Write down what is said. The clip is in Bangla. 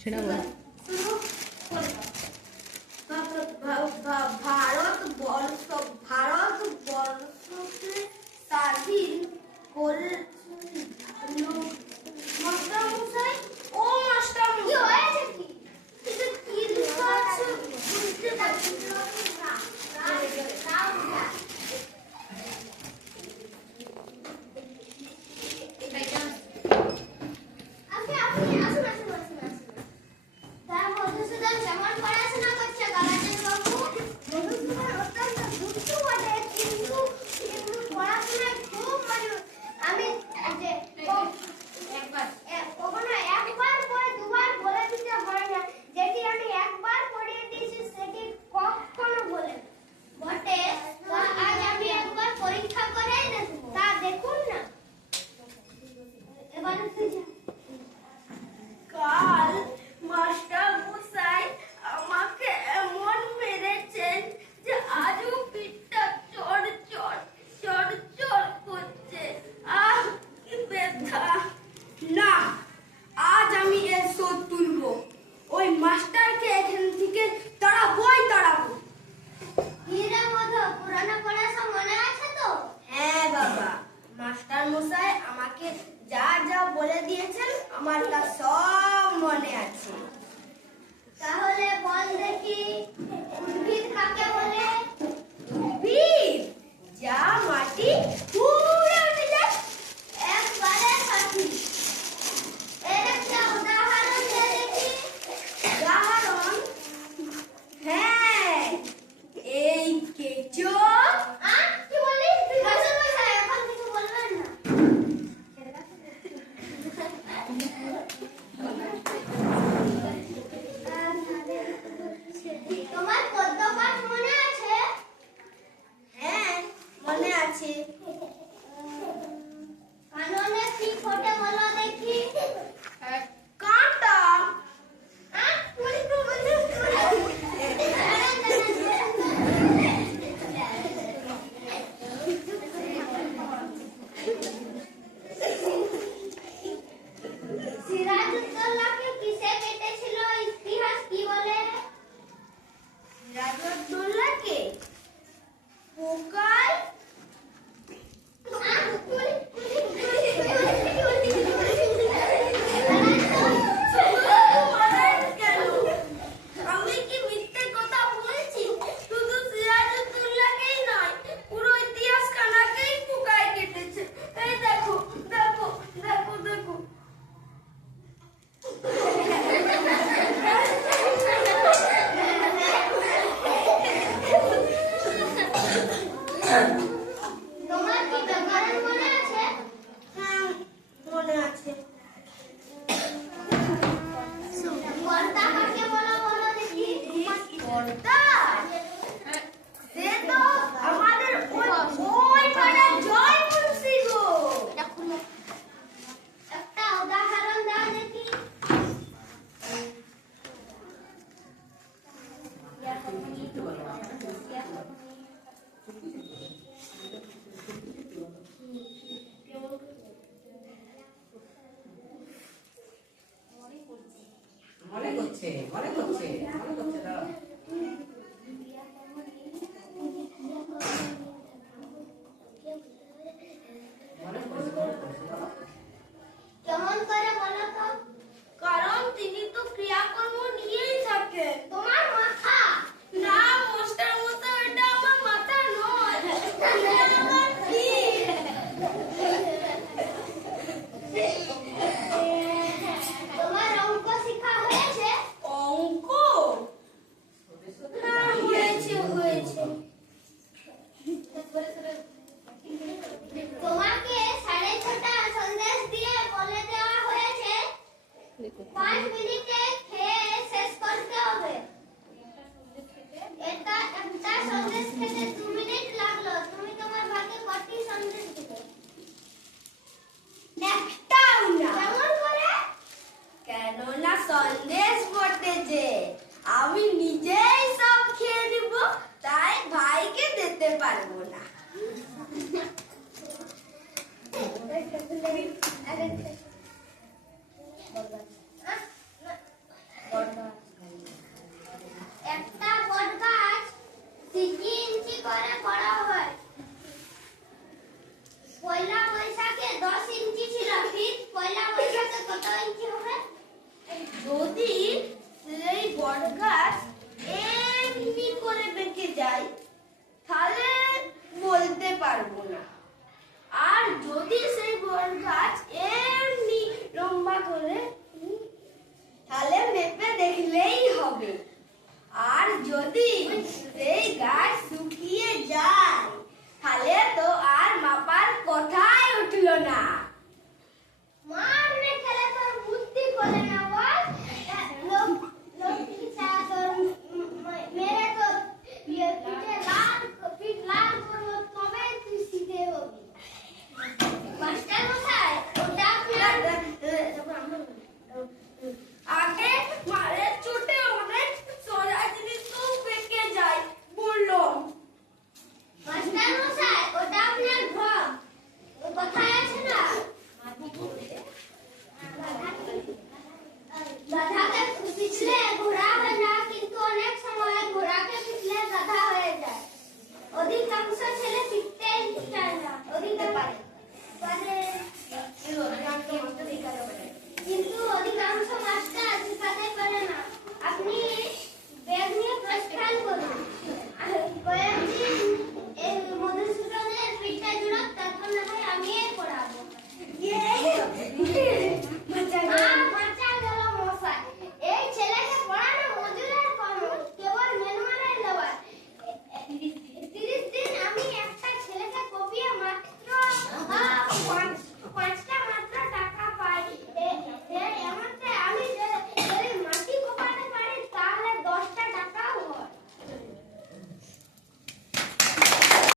সেটা বল। ভারতবর্ষকে স্বাধীন করে মাস্টারমশাই, ও মাস্টারমশাই কি হয়েছে? কি লেখা আছে বুঝতে পারছি না। কাল মাস্টারমশাই আমাকে এমন মেরেছেন যে আজও পিঠটা চড় চড় চড় চড় করছে। আহ, কি ব্যথা! না, আজ আমি এর শোধ তুলবো। ওই মাস্টারকে এখান থেকে তাড়াবোই তাড়াবো। হ্যাঁ বাবা, মাস্টার মশাই আমাকে যা যা বলে দিয়েছেন আমার তা সব মনে আছে। তাহলে বল দেখি, উদ্ভিদ কাকে বলে? উদ্ভিদ যা মাটি পুরো উঠে যায়। একবারে সঠিক। এর একটা উদাহরণ দে দেখি। উদাহরণ? হ্যাঁ, এই কেঁচো। কি বলিস? মাস্টার মশাই এখন কিছু বলবেন না। তোমার পদ্ম গাছ মনে আছে? হ্যাঁ, মনে আছে। কাননে কি ফোটে বলো দেখি। কাঁটা। সিরাজউদ্দৌলাকে কিসে কেটেছিল? ইতিহাস কি বলে? সিরাজউদ্দৌলাকে পোকায়। আমি কি মিথ্যে কথা বলছি? শুধু সিরাজউদ্দৌলাকেই নয়, পুরো ইতিহাস খানাকেই পোকায় কেটেছে। এই দেখো দেখো দেখো দেখো। তোমার কি ব্যাকরণ মনে আছে? হ্যাঁ, মনে আছে। কর্তা কাকে বলো বলো দেখি। কর্তা? সে তো আমাদের ওই পাড়ার জয় মুন্সি গো। একটা উদাহরণ দাও দেখি। মনে করছে দাঁড়াও। কেমন করে বলো তো? কারণ তিনি তো ক্রিয়াকর্ম নিয়েই থাকেন। তোমার মাথা। না মাস্টার মশাই, এটা আমার মাথা নয়, এটা আমার পিঠ। তোমার অঙ্ক শিক্ষা হয়েছে? অঙ্ক? হ্যাঁ, হয়েছে হয়েছে। তোমাকে 6:30 সন্দেশ দিয়ে বলে দেওয়া হয়েছে 5 মিনিটে খেয়ে শেষ করতে হবে। দাও